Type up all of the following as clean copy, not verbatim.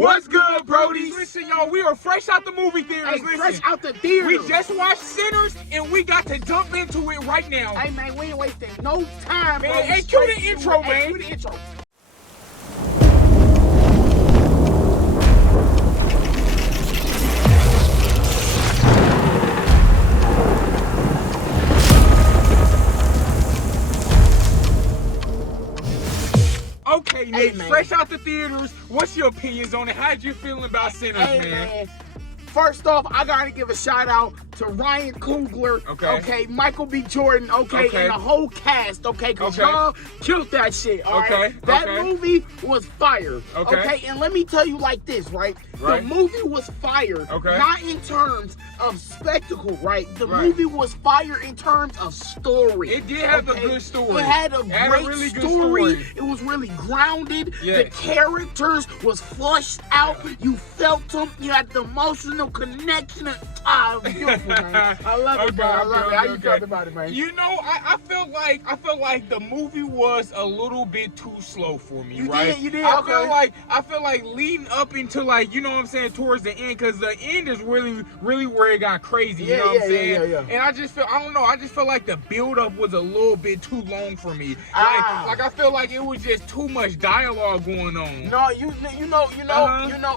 What's good, Brodies? Listen, y'all, we are fresh out the movie theaters. Hey, fresh out the theater. We just watched Sinners, and we got to jump into it right now. Hey, man, we ain't wasting no time, man. Bro. Hey, cue the intro, man. Cue the intro. Okay, Nick, fresh out the theaters, what's your opinions on it? How'd you feeling about Sinners, man? First off, I gotta give a shout out to Ryan Coogler, okay, Michael B. Jordan, and the whole cast, because y'all killed that shit, all right? That movie was fire, okay? And let me tell you like this, right? The movie was fire, not in terms of spectacle, right? The movie was fire in terms of story. It did have a good story. It had a great story. It was really grounded. The characters was flushed out. You felt them. You had the emotional connection. Beautiful, man. I love it, bro. I love it. How you felt about it, man? You know, I felt like the movie was a little bit too slow for me, right? You did. I feel like leading up into, like, you know what I'm saying, towards the end, because the end is really where it got crazy. You know what I'm saying? Yeah. And I just feel like the build up was a little bit too long for me. Like I feel like it was just too much dialogue going on. No, you know,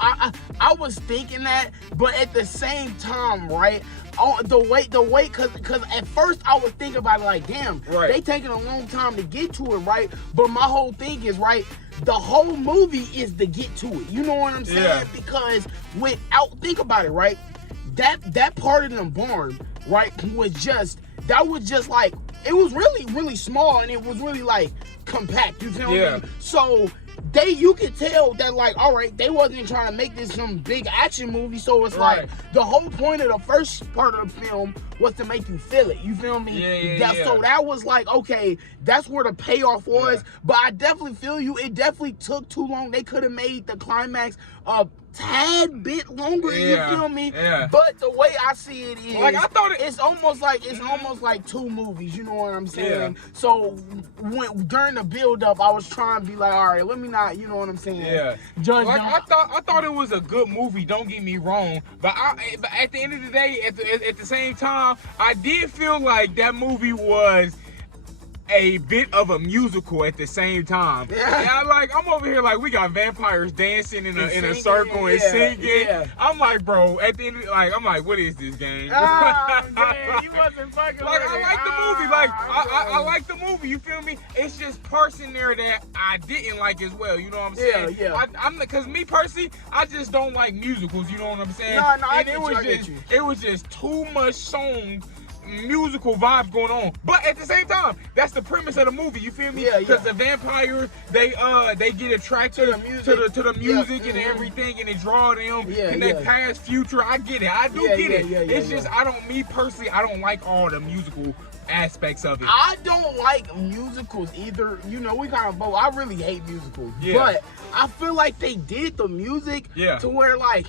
I was thinking that, but at the same time, right? The wait, cause at first I was thinking about it like, damn, they taking a long time to get to it, right? But my whole thing is, right, the whole movie is to get to it. You know what I'm saying? Yeah. Because think about it, right? That part of the barn, right, was just like, it was really small, and it was really like compact. You feel me? So you could tell that, like, all right, they wasn't trying to make this some big action movie. So it's like the whole point of the first part of the film was to make you feel it. You feel me? So that was like, okay, that's where the payoff was. But I definitely feel you. It definitely took too long. They could have made the climax a tad bit longer. You feel me? But the way I see it is, like, I thought it's almost like two movies. You know what I'm saying? So during the build up, I was trying to be like, all right, let me not, you know what I'm saying? Judge. Like, I thought it was a good movie. Don't get me wrong, but at the end of the day, at the same time, I did feel like that movie was a bit of a musical at the same time. I'm over here like, we got vampires dancing in a circle and singing. I'm like, bro, at the end, I'm like, what is this game? Man, you wasn't fucking like, I like the movie. Like, I like the movie. You feel me? It's just parts in there that I didn't like as well. You know what I'm saying? Because me personally, I just don't like musicals. You know what I'm saying? It was just too much song, musical vibes going on, but at the same time, that's the premise of the movie. You feel me? Because the vampires, they get attracted to the music and everything, and it draw them. And they past, future. I get it. I do get it. It's just me personally, I don't like all the musical aspects of it. I don't like musicals either. You know, we kind of both. I really hate musicals, but I feel like they did the music to where, like,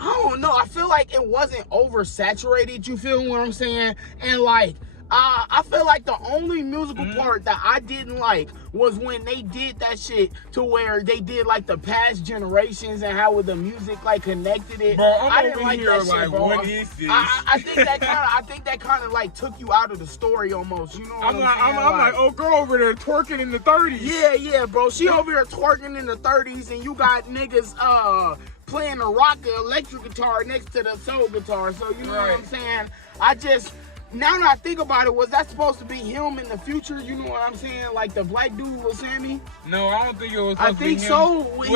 I don't know, I feel like it wasn't oversaturated, you feel what I'm saying? And like, I feel like the only musical part that I didn't like was when they did that shit to where they did like the past generations and how the music like connected it. Bro, I didn't like that shit, bro. What is this? I think that kind of like took you out of the story almost. You know what I'm saying? I'm like, oh, girl over there twerking in the 30s. Yeah, bro. She over here twerking in the 30s, and you got niggas playing a rock electric guitar next to the soul guitar. So you know what I'm saying? Now that I think about it, was that supposed to be him in the future? You know what I'm saying? Like the black dude was Sammy? No, I don't think it was supposed to be him. I think so. With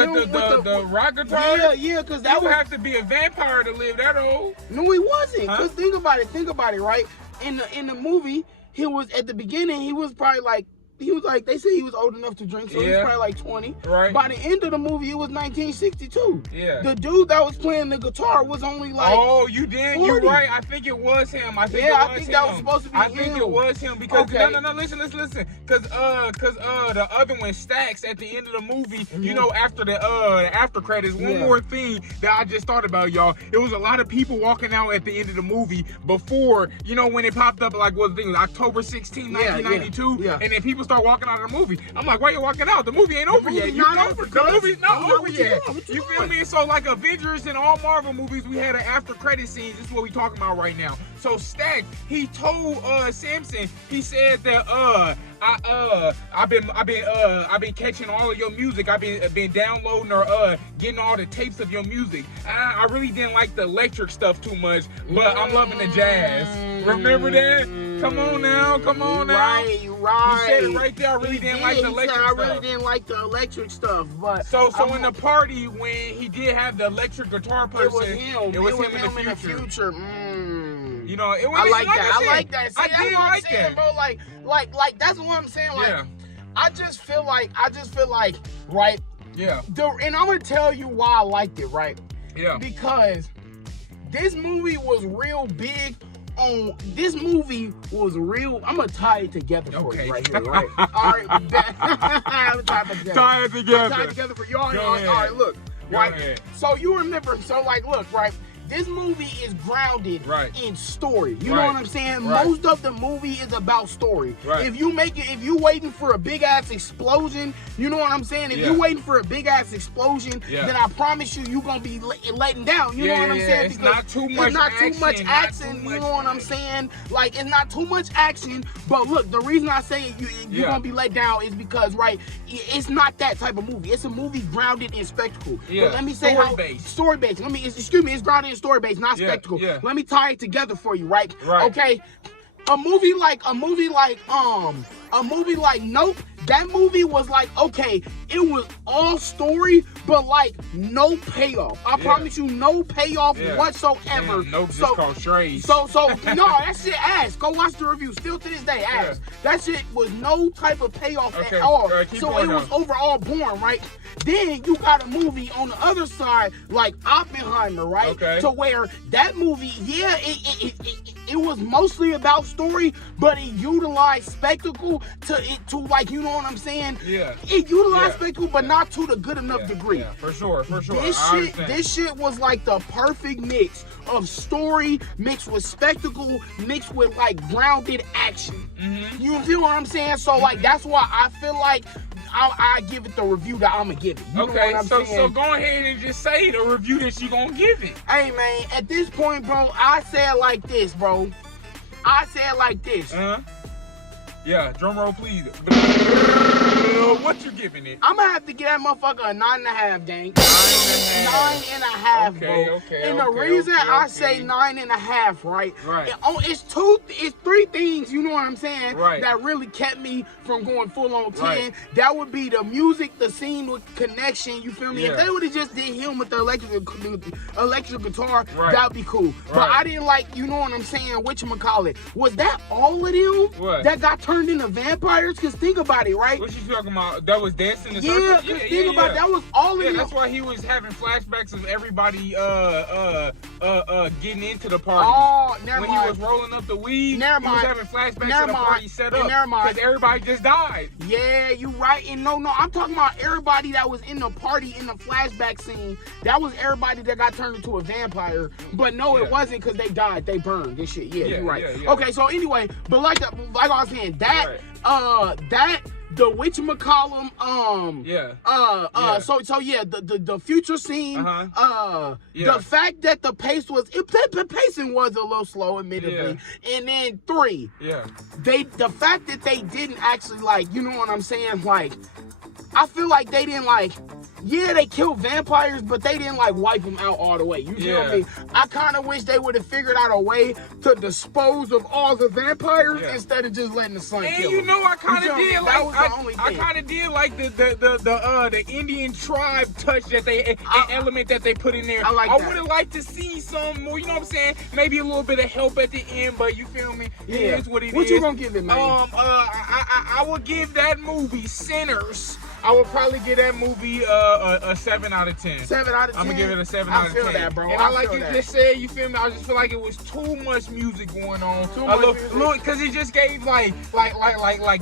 the rock guitar? Yeah, because that would have to be a vampire to live that old. No, he wasn't. Because think about it, right? In the movie, he was, at the beginning, he was probably like, they said he was old enough to drink, so he was probably like 20. Right. By the end of the movie, it was 1962. Yeah. The dude that was playing the guitar was only like, oh, you did? 40. You're right. I think it was him. I think that was supposed to be him. I think it was him because, no, listen. the other one, Stacks, at the end of the movie, you know, after the after credits, one more thing that I just thought about, y'all. It was a lot of people walking out at the end of the movie before, you know, when it popped up, like, what the thing, October 16, 1992, and then people start walking out of the movie. I'm like, why you walking out? The movie ain't over yet. The movie's not over yet. You feel me? So, like, Avengers and all Marvel movies, we had an after credit scene. This is what we talking about right now. So Stack, he told Samson, he said that I've been catching all of your music. I've been downloading or getting all the tapes of your music. I really didn't like the electric stuff too much, but I'm loving the jazz. Remember that? Come on now. Right. He said it right there. I really didn't like the electric stuff. I really didn't like the electric stuff, but so in the party when he did have the electric guitar person, it was him in the future. You know, it was. I like that. See, I did like that, bro. Like that's what I'm saying. Like, I just feel like, right? Yeah. And I'm gonna tell you why I liked it, right? Yeah. Because this movie was real big. This movie was real. I'm gonna tie it together for you right here, right? All right, I'm gonna tie it together. Tie it together. Tie it together for y'all. All right, look, right? So you remember? So like, look, right? This movie is grounded in story. You know what I'm saying? Most of the movie is about story. If you waiting for a big ass explosion, you know what I'm saying? If you waiting for a big ass explosion, then I promise you gonna be letting down. You know what I'm saying? It's not too much action. You know what I'm saying? Like, it's not too much action. But look, the reason I say you're gonna be let down is because it's not that type of movie. It's a movie grounded in spectacle. But let me say story based. It's grounded in story based, not spectacle. Let me tie it together for you, right? Okay. A movie like Nope. That movie was like, okay, it was all story, but like no payoff. I promise you, no payoff whatsoever. Nope, just called Strays. So no, that shit ass. Go watch the review. Still to this day, ass. That shit was no type of payoff at all. So it was overall boring, right? Then you got a movie on the other side like Oppenheimer, right? To where that movie, it was mostly about story, but it utilized spectacle to like, you know what I'm saying? It utilized spectacle, but not to the good enough degree. Yeah, for sure. This shit was like the perfect mix of story mixed with spectacle mixed with like grounded action. You feel what I'm saying? So like that's why I feel like I give it the review that I'm gonna give it. You know what I'm saying? So go ahead and just say the review that you gonna give it. Hey man, at this point, bro, I say it like this, bro. Yeah, drum roll please. What you giving it? I'm gonna have to give that motherfucker a 9.5, gang. 9.5, bro. And the reason I say 9.5, right? It's three things, you know what I'm saying, that really kept me from going full on 10. That would be the music, the scene with connection, you feel me? If they would have just did him with the electric guitar, that'd be cool. But I didn't like, you know what I'm saying, whatchamacallit. Was that all of them that got turned into vampires? Because think about it, right? What you talking about? That was dancing in circles? Think about it, that was all of them. That's why he was having flashbacks of everybody getting into the party. Oh, never mind. When he was rolling up the weed, he was having flashbacks of the party set up because everybody just died. Yeah, you right. And no, I'm talking about everybody that was in the party in the flashback scene. That was everybody that got turned into a vampire. But no, it wasn't, because they died. They burned this shit. Yeah, you're right. Okay, so anyway, but like I was saying, the whatchamacallit, the future scene, the fact that the pacing was a little slow, admittedly, and then 3, the fact that they didn't actually, like, you know what I'm saying, like, I feel like they didn't, like, they killed vampires, but they didn't like wipe them out all the way. You feel me? I kind of wish they would have figured out a way to dispose of all the vampires instead of just letting the sun kill them. And you know, I kind of did like I kind of did like the Indian tribe touch that they element that they put in there. I would have liked to see some more. You know what I'm saying? Maybe a little bit of help at the end, but you feel me? It is what it is. What you gonna give it, man? I would give that movie Sinners. I would probably give that movie a 7 out of 10. 7 out of 10. I'm gonna give it a 7 out of 10. I feel that, bro. And I like you just said, you feel me? I just feel like it was too much music going on. Too much music. Because it just gave like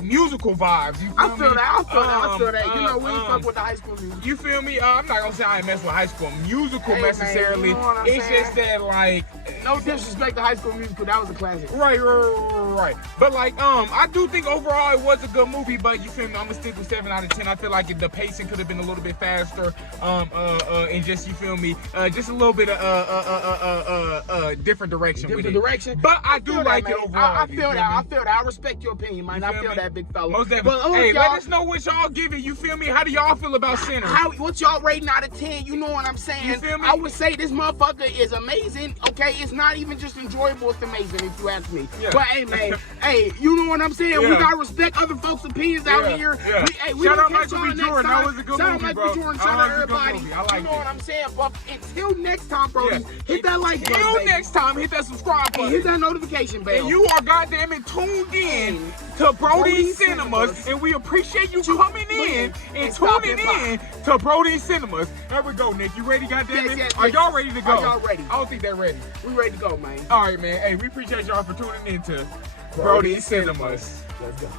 musical vibes. You feel I feel me? that. I feel that. You know, we fuck with the High School Musical. You feel me? I'm not gonna say I ain't mess with High School Musical necessarily. Man, you know what I'm it's saying? just that like. No disrespect to High School Musical, that was a classic. Right. But like, I do think overall it was a good movie. But you feel me? I'm gonna stick with 7 out of 10. I feel like the pacing could have been a little bit faster. And just you feel me? Just a little bit of different direction. Direction. But I do like it overall. I feel that. I respect your opinion, man. I feel that, big fella. Most definitely. Hey, let us know what y'all give it. You feel me? How do y'all feel about Sinners? What's y'all rating out of 10? You know what I'm saying? You feel me? I would say this motherfucker is amazing. Okay, it's not even just enjoyable, it's amazing if you ask me. Yeah. But hey, man, hey, you know what I'm saying? Yeah. We gotta respect other folks' opinions out here. Yeah. We shout out Michael B. Jordan. That was a good movie, shout out Michael B. Jordan. Shout out everybody. I like you know what I'm saying? But until next time, bro, hit that like button. Until next time, hit that subscribe button. And hit that notification bell. And you are goddamn it tuned in to Brody's Cinemas, and we appreciate you coming in and tuning in to Brody's Cinemas. There we go, Nick. You ready, goddamn it? Yes. Are y'all ready to go? Are y'all ready? I don't think they're ready. We ready to go, man. All right, man. Hey, we appreciate y'all for tuning in to Brody's Cinemas. Let's go.